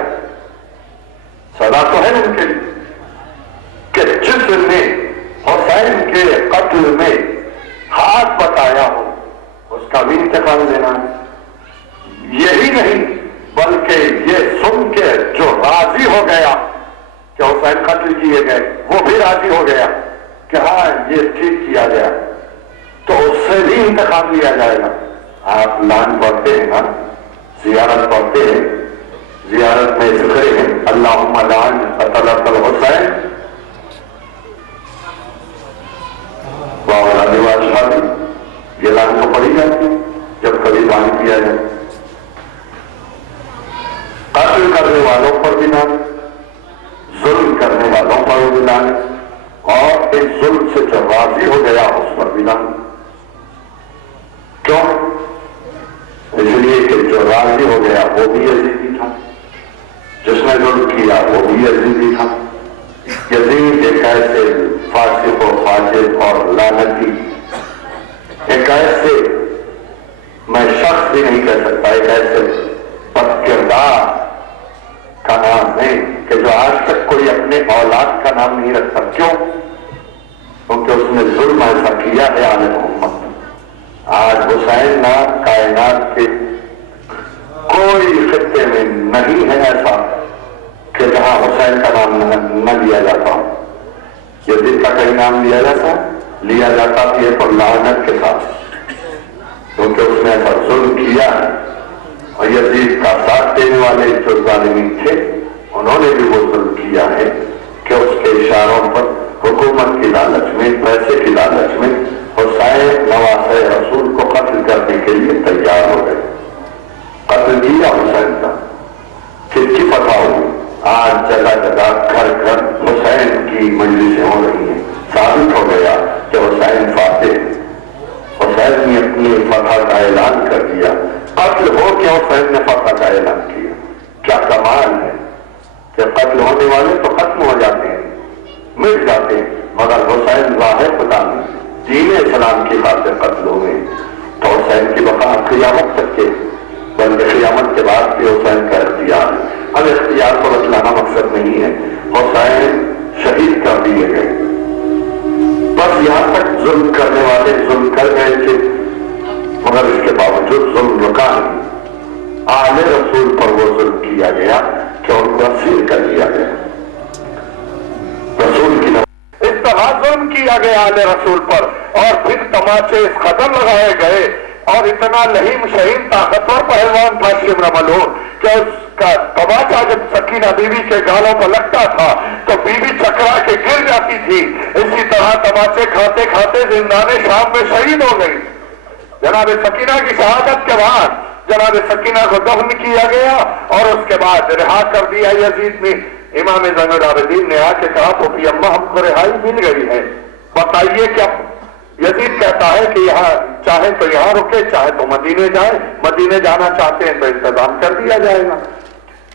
सदा तो है उनके लिए कि जिसने हुसैन के कत्ल में हाथ बताया हो उसका भी इंतकाम देना है। यही नहीं बल्कि ये सुन के जो राजी हो गया कि हुसैन कत्ल किए गए वो भी राजी हो गया कि हाँ ये ठीक किया गया, तो उससे भी इंतकाम लिया जाएगा। आप लान पढ़ते हैं ना, जियारत पढ़ते हैं, जियारत में जिक्र है अल्लाहुम्मा लान क़तलतल हुसैन व औलादे, ये लान तो पढ़ी जाती है जब कभी दान किया जाए। कत्ल करने वालों पर भी लान, जुल्म करने वालों पर भी लान, और इस जुल्म से जो राजी हो गया उस पर भी लान। क्यों? इसलिए कि जो राजी हो गया वो भी यजीदी था, जिसने जुल्म किया वो भी यजीदी था। यजीद एक ऐसे फासिक और फाजिर और लानती, एक ऐसे मैं शख्स भी नहीं कह सकता, एक ऐसे बदकिरदार का नाम है कि जो आज तक कोई अपने औलाद का नाम नहीं रखता। क्यों? क्योंकि उसने जुल्म ऐसा किया है आले मोहम्मद। आज हुसैन ना कायनात के कोई खित्ते में नहीं है ऐसा कि जहां हुसैन का नाम न लिया जाता हो। यजीद का कहीं नाम लिया जाता भी है तो लानत के साथ, क्योंकि उसने ऐसा जुल्म किया है। और यजीद का साथ देने वाले जो जालिमीन थे उन्होंने भी वो जुल्म किया है कि उसके इशारों पर हुकूमत की लालच में, पैसे की लालच में हुसैन नवासे रसूल को कत्ल करने के लिए तैयार हो गए। कत्ल किया हुसैन का, किसकी फतवा हुई? आज जगह जगह घर घर हुसैन की मजलिसें हो रही हैं। साबित हो गया कि हुसैन फातिह, हुसैन ने अपनी फतवा का ऐलान कर दिया। कत्ल हो क्या हुसैन ने फतवा का ऐलान किया? क्या कमाल है कि कत्ल होने वाले तो खत्म हो जाते हैं, मिट जाते हैं, मगर हुसैन वाहिद खुदा में दीन इस्लाम की खातिर कत्ल हुए तो हुसैन की बका क़यामत तक के, बल्कि क़यामत के बाद भी हुसैन का इख्तियार है। अब इख्तियार को बतलाना मकसद नहीं है, हुसैन शहीद कर दिए गए। बस यहां तक जुल्म करने वाले जुल्म कर गए थे, मगर इसके बावजूद जुल्म रुका नहीं। आले रसूल पर वो जुल्म किया गया कि उनको असीर कर दिया गया। रसूल की इस तरह जुल्म किया गया आले रसूल पर, और फिर तमाचे इस कदर लगाए गए। और इतना लहीम शहीन ताकतवर पहलवान था शिमरा मलून कि उसका तमाचा जब सकीना बीवी के गालों पर लगता था तो बीवी चकरा के गिर जाती थी। इसी तरह तमाचे खाते खाते जिंदाने शाम में शहीद हो गई। जनाब सकीना की शहादत के बाद जनाब सकीना को दफन किया गया और उसके बाद रिहा कर दिया यजीद ने। इमाम ज़ैनुल आबिदीन ने आके कहा तो भी अम्मा हमको रिहाई मिल गई है, बताइए क्या? यजीद कहता है कि यहाँ चाहे तो यहाँ रुके, चाहे तो मदीने जाए, मदीने जाना चाहते हैं तो इंतजाम कर दिया जाएगा।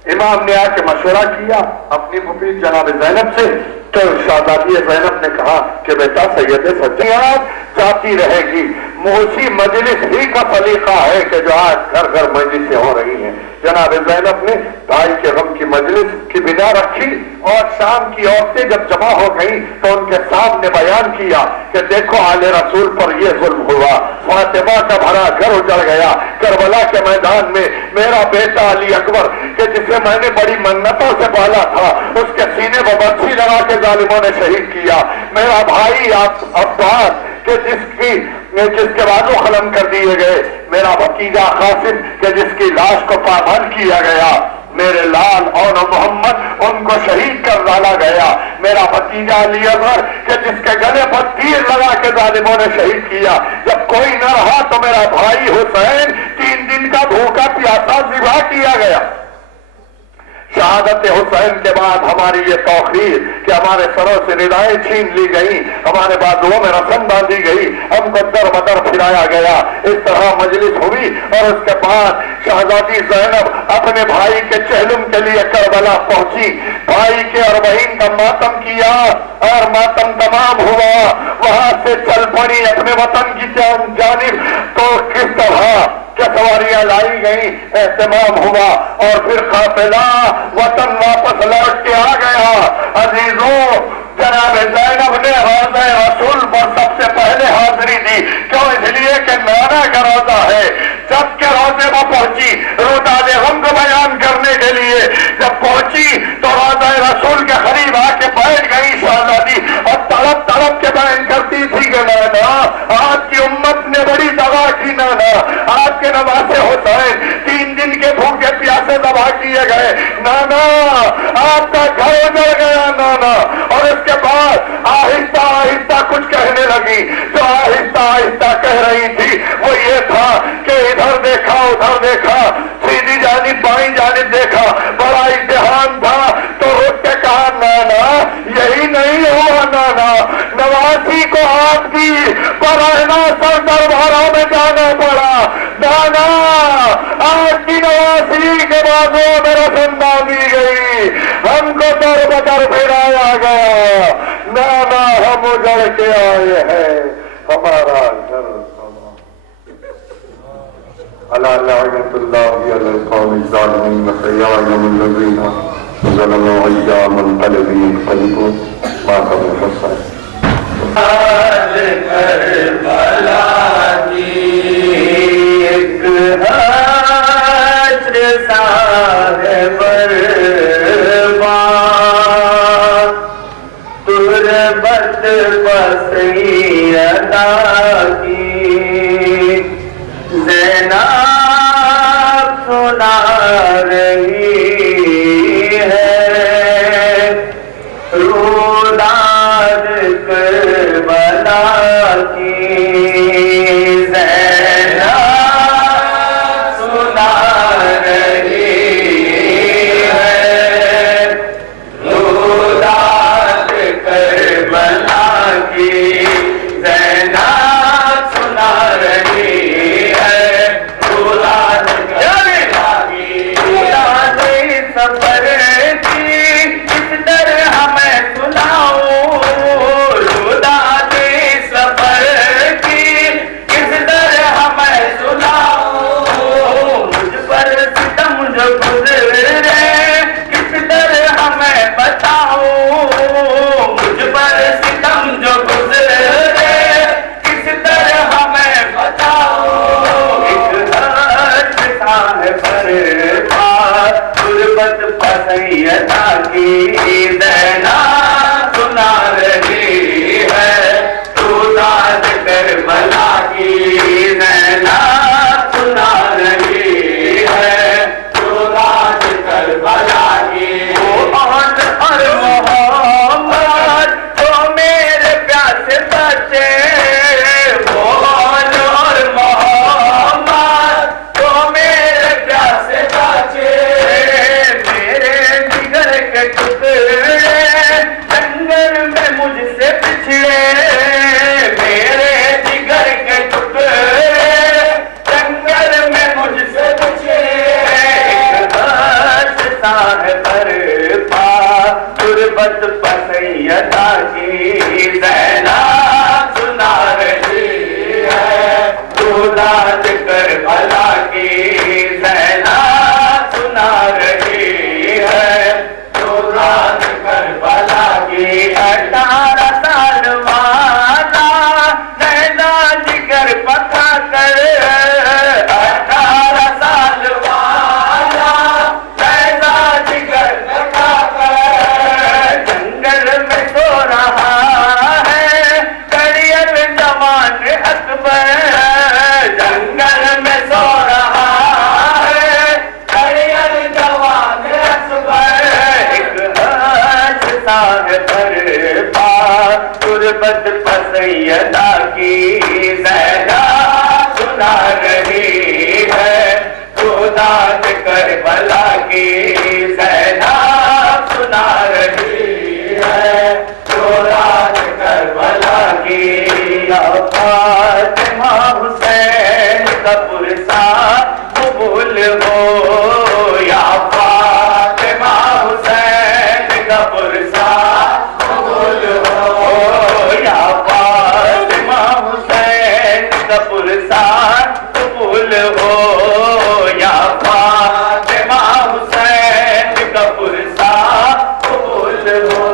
इमाम ने आके मशवरा किया अपनी फूफी जनाब ज़ैनब से, तो शहजादी ज़ैनब ने कहा कि बेटा सैयद सज्जाद जाती रहेगी, मोसी मजलिस ही का सलीका है कि जो आज घर घर मजलिसें हो रही हैं। जनाब ज़ैनब ने भाई के गम की मजलिस की बिना रखी और शाम की औरतें जब जमा हो गई तो उनके सामने बयान किया कि देखो आले रसूल पर यह जुल्म हुआ, फातिमा का भरा घर उजड़ गया। करबला के मैदान में मेरा बेटा अली अकबर कि जिसे मैंने बड़ी मन्नतों से पाला था, उसके सीने पर बर्छी लगा के जालिमों ने शहीद किया। मेरा भाई अब्बास कि जिसके बाजू खलम कर दिए गए, मेरा भतीजा कासिम कि जिसकी लाश को पाबंद किया गया, मेरे लाल और मोहम्मद उनको शहीद कर डाला गया। मेरा भतीजा अली अकबर कि जिसके गले पर तीर लगा के जालिमों ने शहीद किया। जब कोई न रहा तो मेरा भाई हुसैन 3 दिन का भूखा प्यासा ज़िबा किया गया। शहादत हुसैन के बाद हमारी ये तौखीर कि हमारे सरों से निदाएं छीन ली गई, हमारे बाजुओं में रस्म बांधी गई, हमको दर बदर फिराया गया। इस तरह मजलिस हुई और उसके बाद शहजादी ज़ैनब अपने भाई के चहलुम के लिए करबला पहुंची। भाई के और बहन का मातम किया और मातम तमाम हुआ। वहां से चल पड़ी अपने वतन की जानिब। तो किस तरह क्या सवारियां लाई गई, एहतमाम हुआ और फिर काफिला वतन वापस लौट के आ गया। अजीजों, जनाब ज़ैनब ने रोज़ा रसूल पर सबसे पहले हाजिरी दी। क्यों? इसलिए कि नाना का रोजा है। जब के रोजे में पहुंची रोदाद गम को बयान करने के लिए जब पहुंची तो रोजा रसूल के करीब आके बैठ गई शहजादी और तड़प तड़प के बयान करती थी कि नाना, आपकी उम्मत ने बड़ी दवा की। नाना, आपके नवासे हुसैन 3 दिन के भूखे प्यासे दबा किए गए। नाना, आपका घर उजड़ गया। नाना, और इसके बाद आहिस्ता आहिस्ता कुछ कहने लगी। जो आहिस्ता आहिस्ता कह रही थी वो ये था कि इधर देखा उधर देखा, सीधी जानिब बाईं जानिब देखा, बड़ा इम्तिहान था। तो रुक के कहा, नाना यही नहीं हुआ। नाना, नवासी को आपकी पराहना सर दरबारों में जाना पड़ा। नाना, आपकी नवासी के बाजू में रस्म बांधी गई, हमको दर बदर फिराया गया। नाना, हम उजड़ के आए हैं, हमारा घर अल्लाह लअनतुल्लाहि अलल कौमि ज़ालिमीन फ़यअलमुल लज़ीना ज़लमू अय्यामल क़लबी क़ल्बु मा कबल हुसैन। करबला की एक हश्र साहिब तुरबत बसैयदा की ज़ैनब सुना रही है। रूदाद करबला की ज़ैनब सुना रही है। रूदाद करबला की ज़ैनब सुना रही है। रूदाद करबला की सफर की इस तरह हमें सुनाओ। रूदाद सफर की इस तरह हमें सुनाओ। मुझ पर सितम जो गुजरे किस तरह हमें बताओ। मुझ पर सितम जो गुजरे किस तरह हमें बताओ। एक हर्ष साहिब पर तुरबत पसैयदा की ज़ैनब सुना रही है। रूदाद करबला की ज़ैनब सुना रही है। रूदाद करबला की और मोहम्मद तो मेरे प्यासे बच्चे। और मोहम्मद तो मेरे प्यासे बच्चे। मेरे जिगर के टुकड़े जंगल में मुझसे पिछड़े। मेरे जिगर के टुकड़े जंगल में मुझसे पिछड़े। एक हर्ष साहिब तुरबत पसैयदा की ज़ैनब सुना रही है। रूदाद करबला की ज़ैनब सुना रही है। रूदाद करबला की 18 साल वाला नैना जिगर पका कर। 18 साल वाला नैना जिगर कबूल हो या फातिमा हुसैन का पुरसा कबूल हो या फातिमा हुसैन का पुरसा कबूल हो या फातिमा हुसैन का पुरसा कबूल हो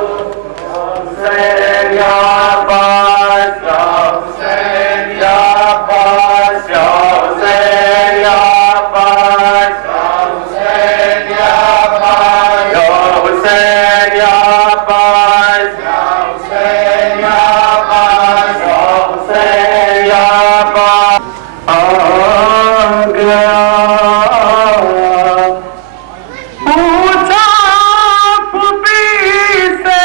हुसैन या अब्बास या हुसैन या अब्बास या हुसैन या अब्बास या हुसैन या अब्बास या हुसैन या अब्बास या हुसैन या अब्बास या हुसैन या अब्बास आ गया पूछा पुपी से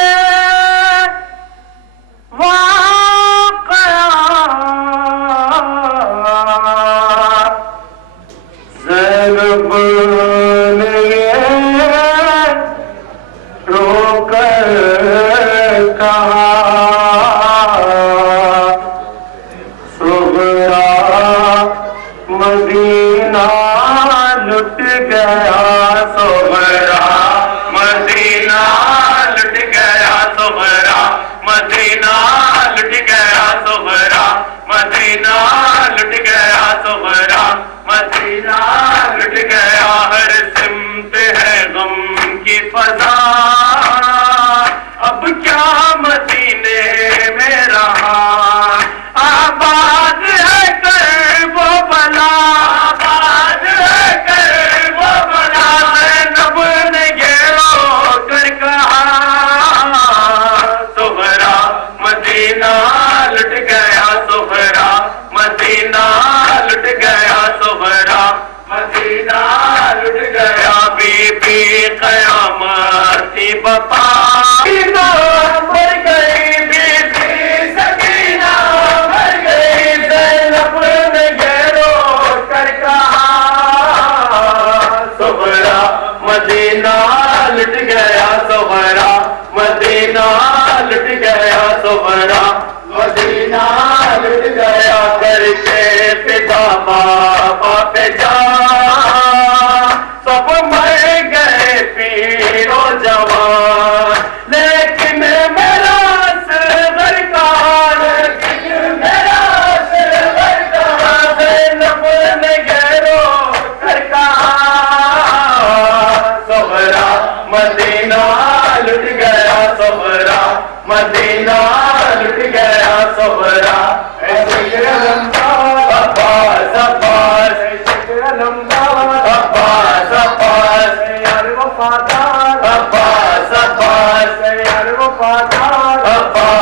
वाक़या ज़ैनब ने रोकर कहा सुगरा मदीना लुट गया सुगरा मदीना लुट गया सुगरा मदीना लुट गया सुगरा मदीना लुट गया सुगरा मदीना लुट गया हर सिमत है गम की फजा अब क्या मदीने में रहा आबाद है कर वो बला आबाद है कर वो बला ज़ैनब ने घेरो कर कहा सुगरा मदीना लुट गया सुगरा मदीना लुट गया सुगरा मदीना लुट गया बीबी क़यामत की बता मर गई बीबी सकीना मर गई ज़ैनब ने घेरो कर कहा सुगरा मदीना लुट गया सुगरा मदीना लुट गया सुगरा मदीना लुट गया करके पिता बाबा पे जा सब मर गए पीरो जवान लेकिन मेरा सिर कार मेरा सिर कार ज़ैनब ने घेरो कर कहा सुगरा मदीना लुट गया सुगरा मदीना लुट गया सुगरा अब्बास अब्बास अब्बास अब्बास यार वफादार अब्बास अब्बास यार वफादार अब्बास